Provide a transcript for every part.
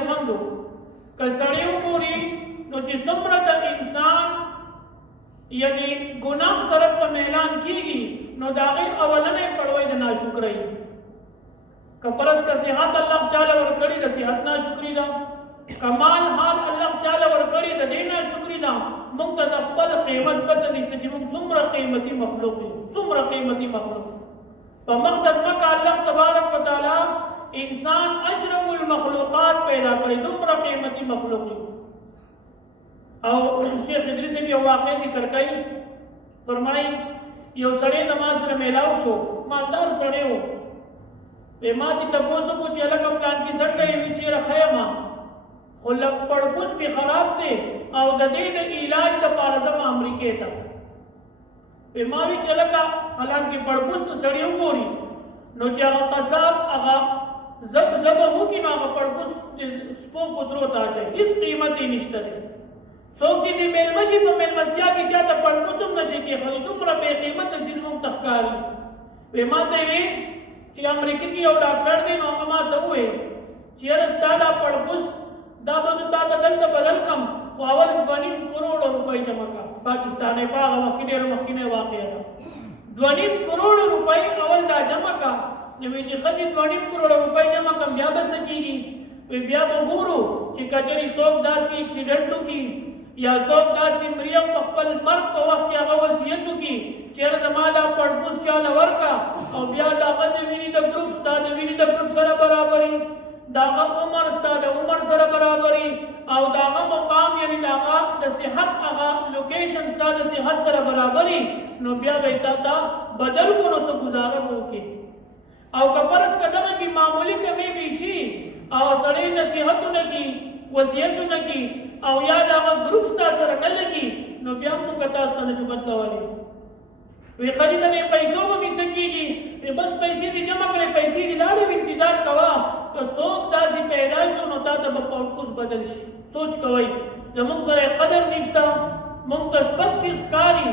عزتمندو که سړی وګوري نو چې څومره د انسان یعنی ګناه طرف ته میلان کیږي نو د هغې اولنۍ پړوی د ناشکرۍ که پرس که صحت الله چاله ورکړي د صحت ناشکري ده کمال حال الله چاله ورکړي د دې ناشکري ده موږ ته د خپل قیمت پته نشته چې موږ څومره قیمتي مخلوق یو څومره قیمتي مخلوق په مخ د ځمکه الله تبارک وتعالی انسان اشرف المخلوقات پیدا کړي دومره قیمتي مخلوق یو او شیخ ادریس یو واقع ذکر کوي فرمایي یو سړی د ما سره میلاو شو مالدار سړی و ما ته تاسو کو چې الګ پلان کې څنګه یې چیرې خیمه خو لږ پړپوس به خراب دی او د دې د علاج لپاره زم امریکې ته په ما وی چلکا حالانکه پړپوس ته سړی وګوري نو چې هغه قصاب هغه زب هو کې ما پړپوس سپو پترو ته اچي هیڅ قیمت یې نشته دی څوک چې د میلمشي په میلمستیا کې چاته پړپوس هم نشي کې خو دومره بې قیمته چیز مونږ تخکاري په ما ته وی چې امریکا کې یو ډاکټر دی نو هغه ما ته وویل چې یاره ستا دا پړپوس دا به زه تا ته دلته بدل کړم خو اول 2.5 کروڑ روپۍ جمع کړه پاکستان په هغه وخت کې ډېره مخکینۍ واقعه ده 2.5 کروڑ روپۍ اول دا جمع کړه نو وایي چې ښه دي 2.5 کروڑ روپۍ جمع کړم بیا به څه کېږي وایي بیا به ګورو چې که چېرې څوک داسې اکسیډنټ وکړي یا څوک داسې مریم په خپل مرګ په وخت کې هغه وصیت وکړي چېرې زما دا پړپوس چاله ورکړه او بیا د هغه د وینې د ګروپ ستا د وینې د ګروپ سره برابري د هغه عمر ستا د عمر سره برابري او د هغه مقام یعنې د هغه د صحت هغه لوکیشن ستا د صحت سره برابري نو بیا به یې تا ته بدل کړو نو څه ګزاره به وکړي او که فرض که دغه کې معمولي کمی وي شي او سړی نصیحتونه کړي وصیتونه کړي او یا د هغه ګروپ ستا سره نه لګي نو بیا موږ تاسو ته نه شو بدلولی وی خدي د پیسو به مې څه کېږي بس پیسې دې جمع کړې پیسې دې لاړې انتظار کوه که څوک داسې پیدا شو نو تا ته به پړپوس بدل شي سوچ کوئ زموږ سره قدر نشته موږ ته سپک شي ښکاري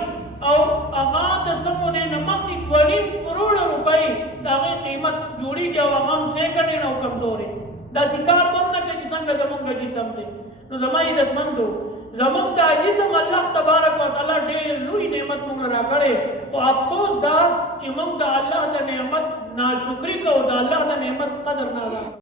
او هغه د سمونې نه مخکې 2.5 کروڑ روپۍ د هغې قیمت جوړېږي او هغه هم سیکنډ او کمزورې داسې کار بند نه کوي چې څنګه زموږ جسم دی نو زما عزتمندو زموږ دا جسم الله تبارک وتعالی ډېر لوی نعمت موږ له راکړی خو افسوس دا چې موږ د الله د نعمت ناشکري کوو د الله د نعمت قدر نه ادا